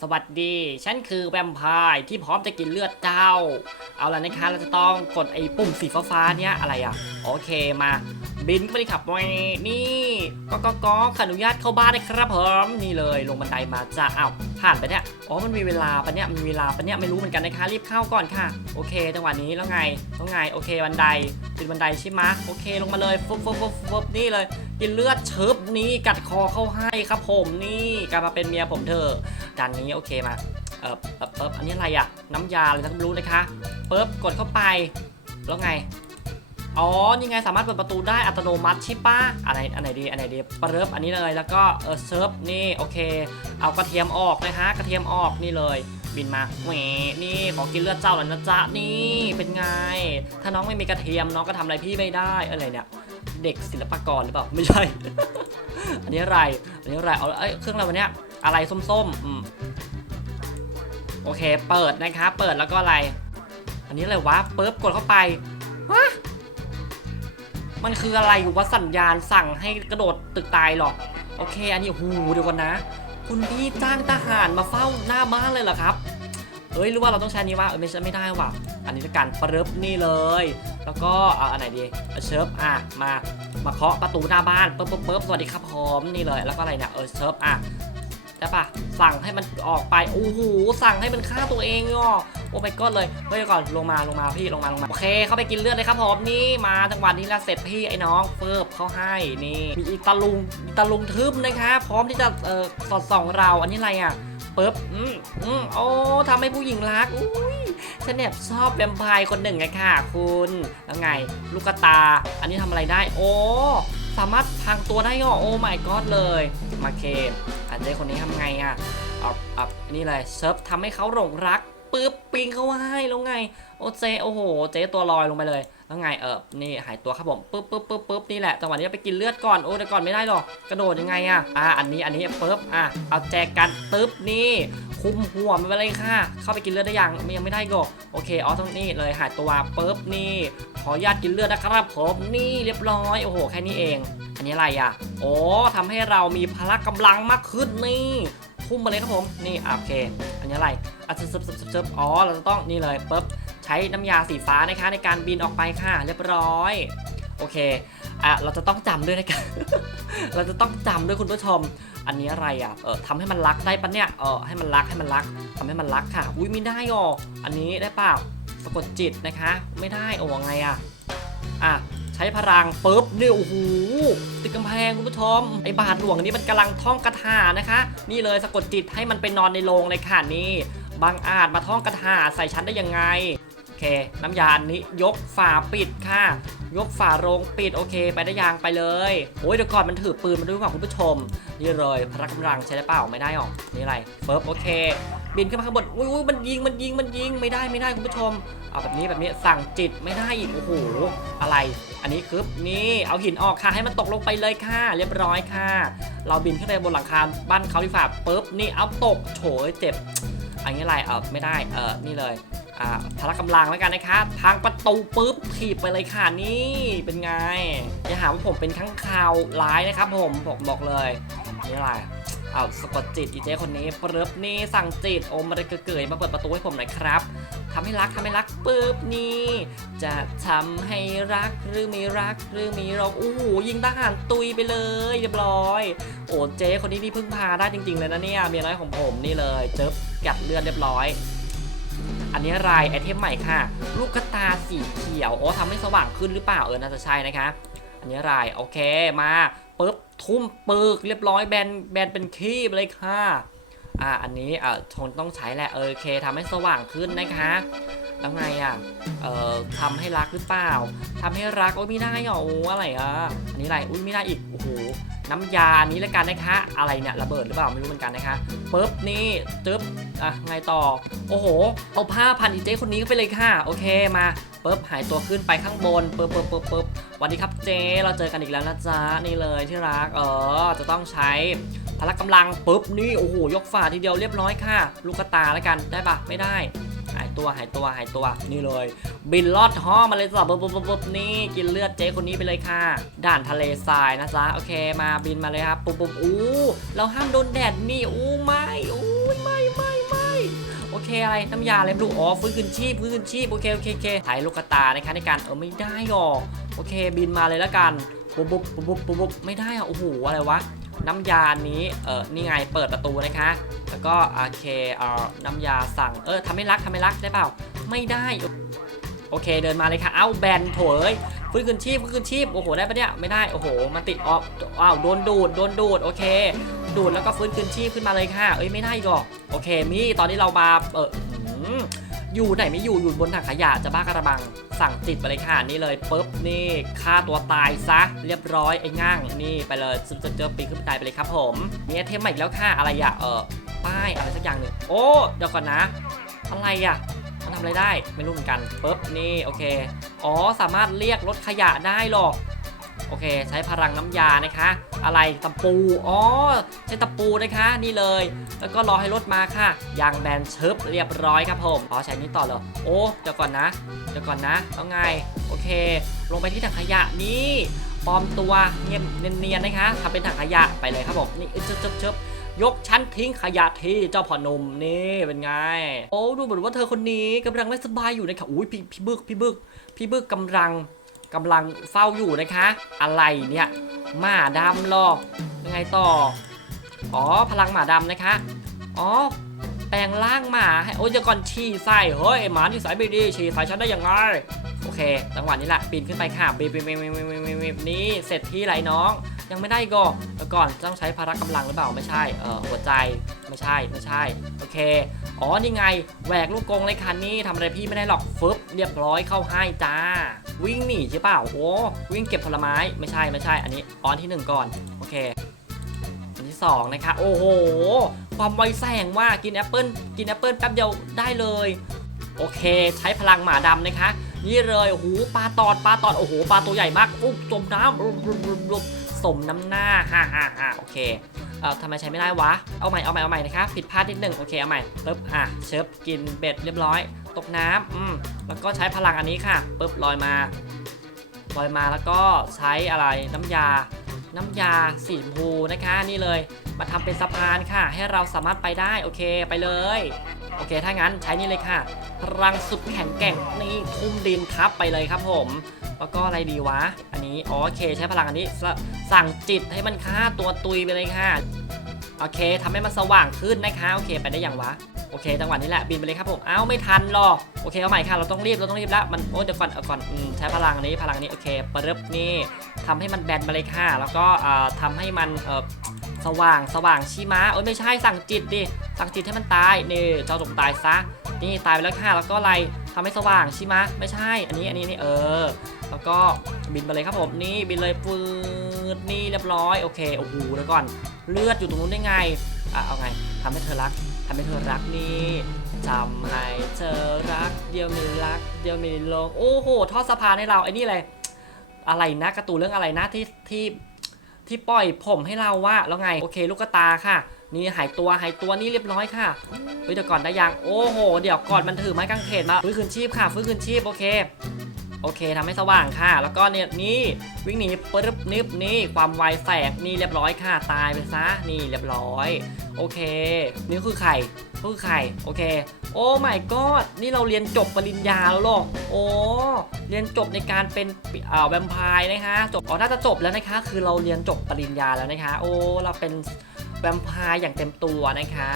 สวัสดี ฉันคือแวมไพร์ที่พร้อมจะกินเลือดเจ้า เอาละนะคะ เราจะต้องกดไอ้ปุ่มสีฟ้าๆเนี้ยอะไรอะโอเคมา บินก็ไปขับไว้นี่ก็ก็ก็ขออนุญาตเข้าบ้านนะครับผมนี่เลยลงบันไดมาจ้ะอ้าวผ่านไปเนี่ยอ๋อมันมีเวลาปะเนี่ยมันมีเวลาปะเนี่ยไม่รู้เหมือนกันนะคะรีบเข้าก่อนค่ะ โอเคจังหวะนี้แล้วไงแล้วไงโอเคบันไดเป็นบันไดใช่ไหมโอเคลงมาเลยฟุบฟุบฟุบฟุบนี่เลยกินเลือดเชิบนี้กัดคอเข้าให้ครับผมนี่กลับมาเป็นเมียผมเถอะจานนี้โอเคมาเออเออเอออันนี้อะไรอะน้ำยาอะไรทั้งไม่รู้นะคะเปิ๊บกดเข้าไปแล้วไง อ๋อ นี่ไงสามารถเปิดประตูได้อัตโนมัติใช่ปะอะไรอันไหนดี อันไหนดีปเริบอันนี้เลย แล้วก็เออเซิร์ฟนี่โอเค เอากระเทียมออกนะฮะ กระเทียมออกนี่เลย บินมาแหมนี่ขอกินเลือดเจ้าหน่อยนะจ๊ะ นี่เป็นไง ถ้าน้องไม่มีกระเทียมน้องก็ทำอะไรพี่ไม่ได้ อะไรเนี่ยเด็กศิลปากรหรือเปล่า ไม่ใช่ อันนี้อะไร อันนี้อะไร เอาเอ้ยเครื่องอะไรวะเนี่ยอะไรส้มๆอืมโอเค เปิดนะคะ เปิดแล้วก็อะไร อันนี้อะไรวะปึ๊บกดเข้าไปวะ มันคืออะไรอยู่ว่าสัญญาณสั่งให้กระโดดตึกตายหรอโอเค อันนี้หูเดี๋ยวก่อนนะ คุณพี่จ้างทหารมาเฝ้าหน้าบ้านเลยเหรอครับเฮ้ยรือว่าเราต้องใช้นี้ว่าเออไม่ใช่ไม่ได้ว่ะ อันนี้ละกันปรึบนี่เลย แล้วก็เอาอันไหนดีเชิฟอะมามาเคาะประตูหน้าบ้านปึ๊บปึ๊บปึ๊บสวัสดีครับพร้อมนี่เลยแล้วก็อะไรเนี่ยเออเชิฟอะ ได้ปะสั่งให้มันออกไปโอ้โหสั่งให้มันฆ่าตัวเองอะโอ้ไปก้อนเลยเฮ้ยก่อนลงมาลงมาพี่ลงมาลงมาโอเค เข้าไปกินเลือดเลยครับผมนี่มาจังหวะนี้แล้วเสร็จพี่ไอ้น้องเฟิบเขาให้นี่มีอีตาลุงตาลุงทึบนะคะพร้อมที่จะเอ่อสอดส่องเราอันนี้อะไรอะปึ๊บอืมอืมโอ้ทำให้ผู้หญิงรักอุ้ยฉันแอบชอบแวมไพร์คนหนึ่งไงค่ะ คุณแล้วไง ลูกตา อันนี้ทำอะไรได้ โอ้ สามารถพังตัวได้ย่อโอ้ my god เลยมาเคอันเจคนนี้ทำไงอะอับอับนี่เลยเซิร์ฟทำให้เขาหลงรักปึ๊บปิงเขาให้แล้วไง โอเจโอ้โห เจตัวลอยลงไปเลยแล้วไงเออนี่หายตัวครับผมปึ๊บปึ๊บปึ๊บปึ๊บนี่แหละจังหวะนี้ไปกินเลือดก่อนโอ้แต่ก่อนไม่ได้หรอกกระโดดยังไงอะอ่าอันนี้อันนี้ปึ๊บอะเอาแจกันปึ๊บนี่คุมหัวมันไปเลยค่ะ เข้าไปกินเลือดได้ยังยังไม่ได้ก็โอเคอ๋อตรงนี้เลยหายตัวปึ๊บนี่ ออนุญาตกินเลือดนะครับผมนี่เรียบร้อยโอ้โหแค่นี้เอง อันนี้อะไรอะโอ้ทำให้เรามีพละกำลังมากขึ้นนี่พุ่มมาเลยครับผมนี่โอเค อันนี้อะไรอะซึบซึบซึบซึบซึบอ๋อเราจะต้องนี่เลยปึ๊บใช้น้ำยาสีฟ้านะคะในการบินออกไปค่ะ เรียบร้อย โอเคอะเราจะต้องจำด้วยนะครับเราจะต้องจำด้วยคุณผู้ชม อันนี้อะไรอะ เออทำให้มันรักได้ปะเนี่ย เออให้มันรักให้มันรักทำให้มันรักค่ะ อุ้ยไม่ได้อ่ออันนี้ได้เปล่าสะกดจิตนะคะ ไม่ได้โอ้ไงอะ อะใช้พลังปุ๊บนี่โอ้โหติดกำแพงคุณผู้ชม ไอ้บาทหลวงนี้มันกำลังท่องคาถานะคะ นี่เลยสะกดจิตให้มันไปนอนในโรงเลยค่ะนี่บางอาจมาท่องคาถาใส่ฉันได้ยังไง เค น้ำยาอันนี้ยกฝาปิดค่ะ ยกฝาโรงปิดโอเค ไปได้ยังไปเลยโอ้ยเดี๋ยวก่อนมันถือปืนมาด้วยค่ะคุณผู้ชมนี่เลยพละกำลังใช้ได้เปล่าไม่ได้หรอกนี่อะไรเฟิร์บโอเค บินขึ้นมาข้างบนอุ้ยมันยิงมันยิงมันยิงไม่ได้ไม่ได้คุณผู้ชมเอาแบบนี้แบบนี้สั่งจิตไม่ได้อีกโอ้โหอะไร อันนี้คือนี่เอาหินออกค่ะให้มันตกลงไปเลยค่ะ เรียบร้อยค่ะ เราบินขึ้นไปบนหลังคาบ้านเขาดีฝ่าปุ๊บนี่เอาตกโฉยเจ็บอันนี้อะไรเออไม่ได้เออนี่เลย พละกำลังแล้วกันนะคะพังประตูปุ๊บถีบไปเลยค่ะนี่เป็นไงอย่าหาว่าผมเป็นข้างคาวร้ายนะครับ ผมบอกบอกเลยนี่อะไรเอาสะกดจิตอีเจคนนี้ปรึบนี่สั่งจิตโอมอะไรเกยๆมาเปิดประตูให้ผมหน่อยครับทำให้รักทำให้รักปุ๊บนี่ จะทำให้รักหรือไม่รักหรือไม่รักโอ้โหยิงทหารตุยไปเลยเรียบร้อย โอ้เจคนนี้นี่พึ่งพาได้จริง ๆ เลยนะเนี่ยเมียน้อยของผมนี่เลยเจิบกัดเลือดเรียบร้อย อันนี้อะไรไอเทมใหม่ค่ะ ลูกตาสีเขียวโอ้ทำให้สว่างขึ้นหรือเปล่าเออน่าจะใช่นะคะอันนี้อะไรโอเคมาปึ๊บทุ่มปึกเรียบร้อยแบนแบนเป็นคีบเลยค่ะอ่าอันนี้อ่าทนต้องใช้แหละเออโอเคทำให้สว่างขึ้นนะคะ แล้วไงอะ เอ่อทำให้รักหรือเปล่าทำให้รักโอ้ยไม่ได้หรอโอ้อะไรอะ อันนี้อะไร อุ้ยไม่ได้อีก โอ้โห น้ำยาอันนี้แล้วกันนะคะ อะไรเนี่ยระเบิดหรือเปล่าไม่รู้เหมือนกันนะคะปุ๊บนี่ตึ๊บ อะไงต่อ โอ้โห เอาผ้าพันอีเจคนนี้ก็ไปเลยค่ะ โอเคมาปุ๊บหายตัวขึ้นไปข้างบนปุ๊บปุ๊บปุ๊บปุ๊บวัสดีครับเจเราเจอกันอีกแล้วนะจ๊ะนี่เลยที่รัก เออ จะต้องใช้พละกำลังปุ๊บนี่โอ้โหยกฝาทีเดียวเรียบร้อยค่ะ ลูกตาแล้วกันได้ปะไม่ได้ ตัวหายตัวหายตัวนี่เลย บินลอดห้อมาเลยจ้ะปุ๊บปุ๊บปุ๊บปุ๊บนี่กินเลือดเจ๊คนนี้ไปเลยค่ะ ด่านทะเลทรายนะจ๊ะโอเคมาบินมาเลยครับปุ๊บปุ๊บอู้เราห้ามโดนแดดนี่อู้ไม่อู้ไม่ไม่ไม่โอเคอะไรน้ำยาอะไรไม่รู้อ๋อฟื้นคืนชีพฟื้นคืนชีพโอเคโอเคโอเคถ่ายลูกระตานะคะในการเออไม่ได้หรอกโอเค บินมาเลยแล้วกันปุ๊บปุ๊บปุ๊บปุ๊บปุ๊บปุ๊บไม่ได้อะโอ้โหอะไรวะ น้ำยานี้เออนี่ไงเปิดประตูนะคะ แล้วก็โอเคเออน้ำยาสั่งเออทำให้รักทำให้รักได้เปล่า ไม่ได้ โอเคเดินมาเลยค่ะ เอ้าแบนโถเอ้ยฟื้นคืนชีพฟื้นคืนชีพโอ้โหได้ปะเนี่ยไม่ได้โอ้โหมันติดออกอ้าวโดนดูดโดนดูดโอเค ดูดแล้วก็ฟื้นคืนชีพขึ้นมาเลยค่ะ เอ้ยไม่ได้ก็โอเคมีตอนนี้เรามาเออ อยู่ไหนไม่อยู่อยู่บนถังขยะจะบ้ากระบัง สั่งติดไปเลยค่ะนี่เลยปุ๊บนี่ฆ่าตัวตายซะเรียบร้อยไอ้ง่างนี่ไปเลยซึมเจอปีขึ้นไปไปเลยครับผมมีไอเทมใหม่อีกแล้วค่ะอะไรอะเออป้ายอะไรสักอย่างหนึ่งโอ้เดี๋ยวก่อนนะอะไรอะมันทำอะไรได้ไม่รู้เหมือนกันปุ๊บนี่โอเคอ๋อสามารถเรียกรถขยะได้หรอก โอเค ใช้พลังน้ำยานะคะ อะไรตะปูอ๋อใช้ตะปูนะคะนี่เลย แล้วก็รอให้รถมาค่ะยางแบนเชิบเรียบร้อยครับผมอ๋อใช้นี้ต่อเหรอโอ้เดี๋ยวก่อนนะเดี๋ยวก่อนนะเอาไงโอเค ลงไปที่ถังขยะนี่ปลอมตัวเงียบเนียนๆนะคะทำเป็นถังขยะไปเลยครับผมนี่เชิบเชิบเชิบยกชั้นทิ้งขยะที่เจ้าพ่อนุ่มนี่เป็นไง โอ้ดูเหมือนว่าเธอคนนี้กำลังไม่สบายอยู่นะคะอุ้ยพี่พี่บึกพี่บึกพี่บึกกำลัง กำลังเฝ้าอยู่นะคะ อะไรเนี่ยหมาดำรอยังไงต่อ อ๋อพลังหมาดำนะคะ อ๋อแปลงร่างหมาให้โอ้ยจะก่อนฉี่ใส่เฮ้ยหมาที่ใส่ไม่ดีฉี่ใส่ฉันได้ยังไงโอเคจังหวะนี้แหละปีนขึ้นไปค่ะบีบบีบบีบบีบนี้เสร็จที่ไรน้อง ยังไม่ได้ก็ก่อนต้องใช้พละกำลังหรือเปล่าไม่ใช่เออหัวใจ ไม่ใช่ไม่ใช่โอเคอ๋อนี่ไงแหวกลูกกงเลยค่ะนี่ทำอะไรพี่ไม่ได้หรอกฟึบเรียบร้อยเข้าให้จ้า วิ่งหนีใช่เปล่าโอ้วิ่งเก็บผลไม้ไม่ใช่ไม่ใช่ อันนี้ออนที่หนึ่งก่อนโอเคอันที่สองนะคะโอ้โหความไวแสงว่ากินแอปเปิลกินแอปเปิลแป๊บเดียวได้เลยโอเค ใช้พลังหมาดำนะคะ นี่เลยโอ้โหปลาตอดปลาตอดโอ้โหปลาตัวใหญ่มากอุ๊บจมน้ำสมน้ำหน้าฮ่าฮ่าฮ่าโอเค เอ่อทำไมใช้ไม่ได้วะ เอาใหม่ เอาใหม่ เอาใหม่นะคะผิดพลาดนิดหนึ่งโอเค เอาใหม่ปึ๊บ อะ เชิบกินเบ็ดเรียบร้อย ตกน้ำอืม แล้วก็ใช้พลังอันนี้ค่ะปึ๊บลอยมา ลอยมาแล้วก็ใช้อะไรน้ำยา น้ำยาสีชมพูนะคะ นี่เลย มาทำเป็นสะพานค่ะ ให้เราสามารถไปได้ โอเค ไปเลย โอเค ถ้างั้นใช้นี่เลยค่ะ พลังสุดแข็งแกร่งนี่ทุ่มดินทับไปเลยครับผม แล้วก็อะไรดีวะ อันนี้อ๋อโอเคใช้พลังอันนี้สั่งจิตให้มันฆ่าตัวตุยไปเลยค่ะโอเคทำให้มันสว่างขึ้นนะคะโอเค ไปได้อย่างวะโอเคจังหวะนี้แหละบินไปเลยครับผมเอ้าไม่ทันหรอกโอเคเอาใหม่ค่ะเราต้องรีบเราต้องรีบแล้วมันโอ้เดี๋ยวก่อนเอาก่อนอืมใช้พลังอันนี้พลังนี้โอเคปรึบนี่ทำให้มันแบนมาเลยค่ะแล้วก็อ่าทำให้มันเออ สว่างสว่างชีม้าเอ้ยไม่ใช่สั่งจิตดิสั่งจิตให้มันตายนี่เจ้าจงตายซะนี่ตายไปแล้วค่ะแล้วก็อะไรทำให้สว่างชีม้าไม่ใช่ อันนี้อันนี้นี่เออ แล้วก็บินไปเลยครับผมนี่บินเลยฟืดนี่เรียบร้อยโอเคโอ้โหแล้วก่อนเลือดอยู่ตรงนู้นได้ไงอะเอาไงทำให้เธอรักทำให้เธอรักนี่จำให้เธอรัก เดียวมีรัก เดียวมีลง โอ้โหทอดสะพานให้เราไอ้นี่อะไรอะไรนะการ์ตูนเรื่องอะไรนะที่ที่ ที่ปล่อยผมให้เราว่าแล้วไงโอเค ลูกกตาค่ะ นี่หายตัวหายตัวนี่เรียบร้อยค่ะเฮ้ยเดี๋ยวก่อนได้ยังโอ้โห เดี๋ยวก่อนมันถือไม้กางเขนมาฟื้นคืนชีพค่ะฟื้นคืนชีพโอเค โอเคทำให้สว่างค่ะ แล้วก็เนี่ยนี่วิ่งหนีปึ๊บนิบนี่ความไวแสงนี่เรียบร้อยค่ะตายไปซะนี่เรียบร้อย โอเค นี่คือไข่คือไข่โอเค โอ้ my god นี่เราเรียนจบปริญญาแล้วหรอโอ้เรียนจบในการเป็นอ่าแวมไพร์นะคะจบอ๋อน่าจะจบแล้วนะคะ คือเราเรียนจบปริญญาแล้วนะคะ โอ้เราเป็นแวมไพร์อย่างเต็มตัวนะคะ